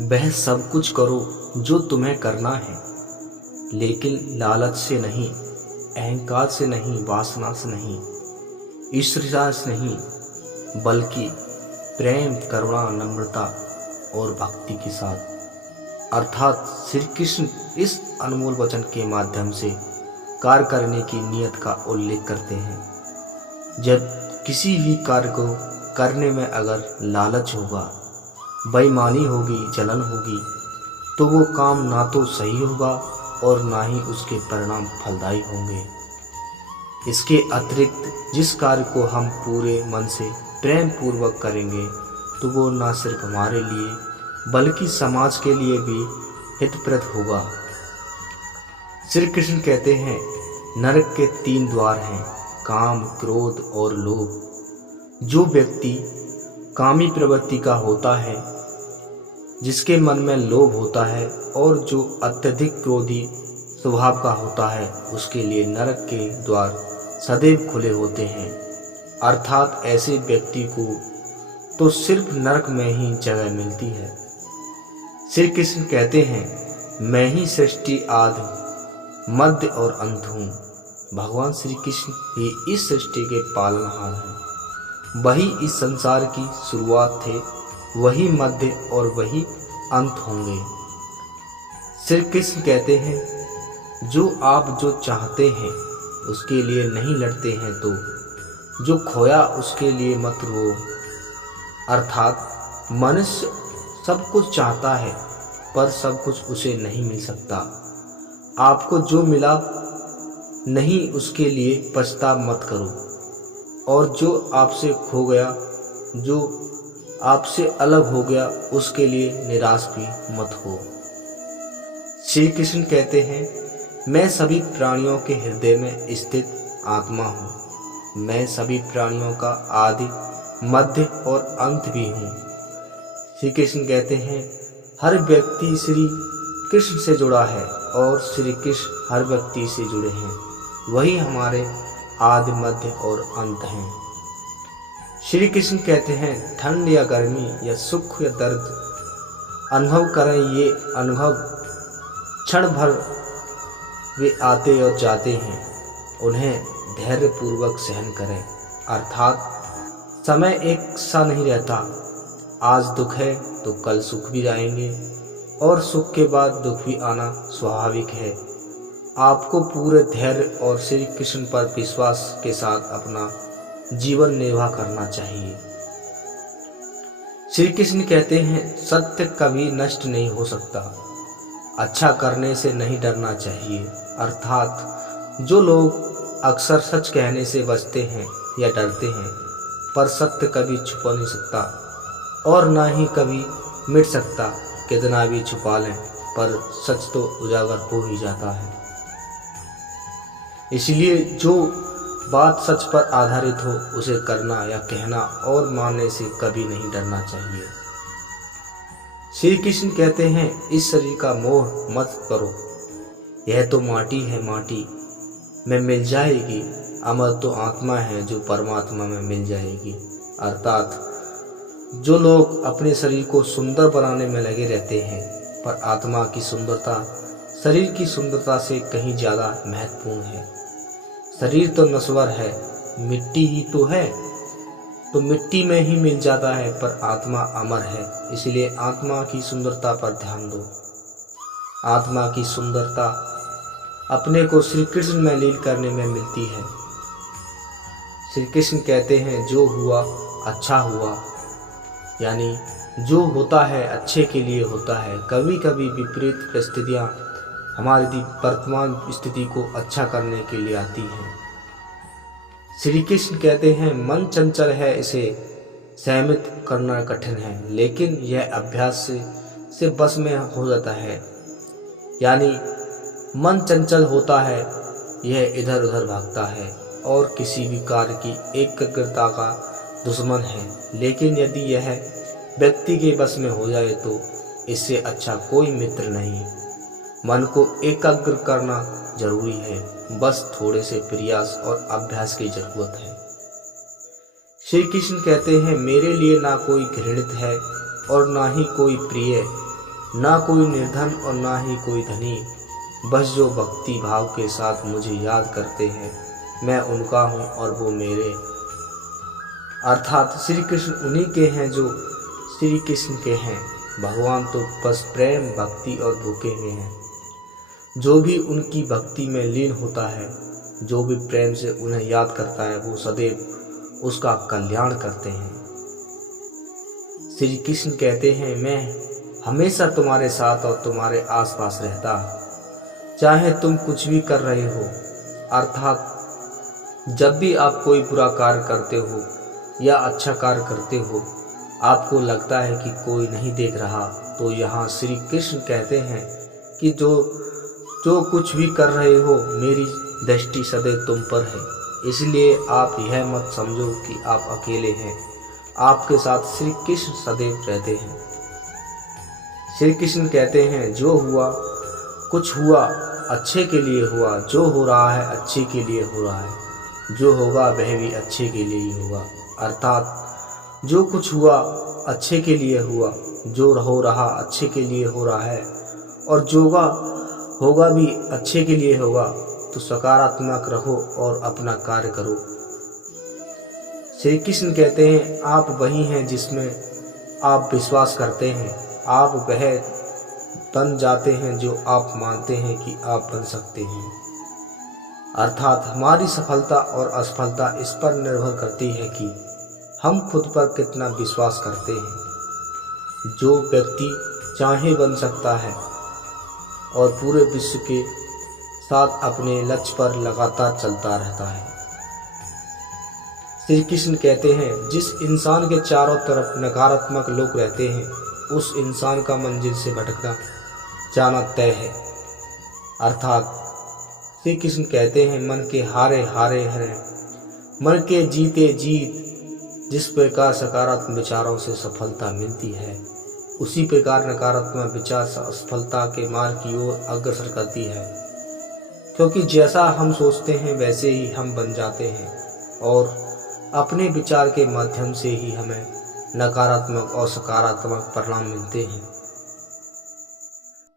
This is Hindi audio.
वह सब कुछ करो जो तुम्हें करना है, लेकिन लालच से नहीं, अहंकार से नहीं, वासना से नहीं, ईर्ष्या से नहीं, बल्कि प्रेम, करुणा, नम्रता और भक्ति के साथ। अर्थात श्री कृष्ण इस अनमोल वचन के माध्यम से कार्य करने की नियत का उल्लेख करते हैं। जब किसी भी कार्य को करने में अगर लालच होगा, बेईमानी होगी, जलन होगी, तो वो काम ना तो सही होगा और ना ही उसके परिणाम फलदायी होंगे। इसके अतिरिक्त जिस कार्य को हम पूरे मन से प्रेम पूर्वक करेंगे, तो वो ना सिर्फ हमारे लिए बल्कि समाज के लिए भी हितप्रद होगा। श्री कृष्ण कहते हैं, नरक के 3 द्वार हैं, काम, क्रोध और लोभ। जो व्यक्ति कामी प्रवृत्ति का होता है, जिसके मन में लोभ होता है और जो अत्यधिक क्रोधी स्वभाव का होता है, उसके लिए नरक के द्वार सदैव खुले होते हैं। अर्थात ऐसे व्यक्ति को तो सिर्फ नरक में ही जगह मिलती है। श्री कृष्ण कहते हैं, मैं ही सृष्टि आदि, मध्य और अंत हूँ। भगवान श्री कृष्ण ही इस सृष्टि के पालनहार हैं। वही इस संसार की शुरुआत थे, वही मध्य और वही अंत होंगे। श्री कृष्ण कहते हैं, जो आप जो चाहते हैं उसके लिए नहीं लड़ते हैं, तो जो खोया उसके लिए मत रो। अर्थात मनुष्य सब कुछ चाहता है, पर सब कुछ उसे नहीं मिल सकता। आपको जो मिला नहीं उसके लिए पछतावा मत करो, और जो आपसे खो गया, जो आपसे अलग हो गया, उसके लिए निराश भी मत हो। श्री कृष्ण कहते हैं, मैं सभी प्राणियों के हृदय में स्थित आत्मा हूँ। मैं सभी प्राणियों का आदि, मध्य और अंत भी हूँ। श्री कृष्ण कहते हैं, हर व्यक्ति श्री कृष्ण से जुड़ा है और श्री कृष्ण हर व्यक्ति से जुड़े हैं। वही हमारे आदि, मध्य और अंत हैं। श्री कृष्ण कहते हैं, ठंड या गर्मी या सुख या दर्द अनुभव करें, ये अनुभव क्षण भर वे आते और जाते हैं, उन्हें धैर्यपूर्वक सहन करें। अर्थात समय एक सा नहीं रहता। आज दुख है तो कल सुख भी आएंगे, और सुख के बाद दुख भी आना स्वाभाविक है। आपको पूरे धैर्य और श्री कृष्ण पर विश्वास के साथ अपना जीवन निर्वाह करना चाहिए। श्री कृष्ण कहते हैं, सत्य कभी नष्ट नहीं हो सकता। अच्छा करने से नहीं डरना चाहिए। अर्थात जो लोग अक्सर सच कहने से बचते हैं या डरते हैं, पर सत्य कभी छुपा नहीं सकता और ना ही कभी मिट सकता। कितना भी छुपा लें, पर सच तो उजागर हो ही जाता है। इसलिए जो बात सच पर आधारित हो, उसे करना या कहना और मानने से कभी नहीं डरना चाहिए। श्री कृष्ण कहते हैं, इस शरीर का मोह मत करो। यह तो माटी है, माटी में मिल जाएगी। अमर तो आत्मा है, जो परमात्मा में मिल जाएगी। अर्थात जो लोग अपने शरीर को सुंदर बनाने में लगे रहते हैं, पर आत्मा की सुंदरता शरीर की सुंदरता से कहीं ज़्यादा महत्वपूर्ण है। शरीर तो नश्वर है, मिट्टी ही तो है, तो मिट्टी में ही मिल जाता है, पर आत्मा अमर है। इसलिए आत्मा की सुंदरता पर ध्यान दो। आत्मा की सुंदरता अपने को श्री कृष्ण में लीन करने में मिलती है। श्री कृष्ण कहते हैं, जो हुआ अच्छा हुआ, यानी जो होता है अच्छे के लिए होता है। कभी कभी विपरीत परिस्थितियाँ हमारी वर्तमान स्थिति को अच्छा करने के लिए आती हैं। श्री कृष्ण कहते हैं, मन चंचल है, इसे सहमित करना कठिन है, लेकिन यह अभ्यास से बस में हो जाता है। यानी मन चंचल होता है, यह इधर उधर भागता है और किसी भी कार्य की एकाग्रता का दुश्मन है। लेकिन यदि यह व्यक्ति के बस में हो जाए, तो इससे अच्छा कोई मित्र नहीं। मन को एकाग्र करना जरूरी है, बस थोड़े से प्रयास और अभ्यास की जरूरत है। श्री कृष्ण कहते हैं, मेरे लिए ना कोई घृणित है और ना ही कोई प्रिय। ना कोई निर्धन और ना ही कोई धनी, बस जो भक्ति भाव के साथ मुझे याद करते हैं, मैं उनका हूँ और वो मेरे। अर्थात श्री कृष्ण उन्हीं के हैं जो श्री कृष्ण के हैं। भगवान तो बस प्रेम, भक्ति और भूखे हुए हैं। जो भी उनकी भक्ति में लीन होता है, जो भी प्रेम से उन्हें याद करता है, वो सदैव उसका कल्याण करते हैं। श्री कृष्ण कहते हैं, मैं हमेशा तुम्हारे साथ और तुम्हारे आसपास रहता, चाहे तुम कुछ भी कर रहे हो। अर्थात जब भी आप कोई बुरा कार्य करते हो या अच्छा कार्य करते हो, आपको लगता है कि कोई नहीं देख रहा, तो यहाँ श्री कृष्ण कहते हैं कि जो कुछ भी कर रहे हो, मेरी दृष्टि सदैव तुम पर है। इसलिए आप यह मत समझो कि आप अकेले हैं, आपके साथ श्री कृष्ण सदैव रहते हैं। श्री कृष्ण कहते हैं, जो हुआ कुछ हुआ अच्छे के लिए हुआ, जो हो रहा है अच्छे के लिए हो रहा है, जो होगा वह भी अच्छे के लिए ही होगा। अर्थात जो कुछ हुआ अच्छे के लिए हुआ, जो हो रहा अच्छे के लिए हो रहा है, और जो होगा भी अच्छे के लिए होगा। तो सकारात्मक रहो और अपना कार्य करो। श्री कृष्ण कहते हैं, आप वही हैं जिसमें आप विश्वास करते हैं, आप वह बन जाते हैं जो आप मानते हैं कि आप बन सकते हैं। अर्थात हमारी सफलता और असफलता इस पर निर्भर करती है कि हम खुद पर कितना विश्वास करते हैं। जो व्यक्ति चाहे बन सकता है और पूरे विश्व के साथ अपने लक्ष्य पर लगातार चलता रहता है। श्री कृष्ण कहते हैं, जिस इंसान के चारों तरफ नकारात्मक लोग रहते हैं, उस इंसान का मंजिल से भटकना जाना तय है। अर्थात श्री कृष्ण कहते हैं, मन के हारे हारे हैं, मन के जीते जीत। जिस प्रकार सकारात्मक विचारों से सफलता मिलती है, उसी प्रकार नकारात्मक विचार असफलता के मार्ग की ओर अग्रसर करती है। क्योंकि जैसा हम सोचते हैं वैसे ही हम बन जाते हैं, और अपने विचार के माध्यम से ही हमें नकारात्मक और सकारात्मक परिणाम मिलते हैं।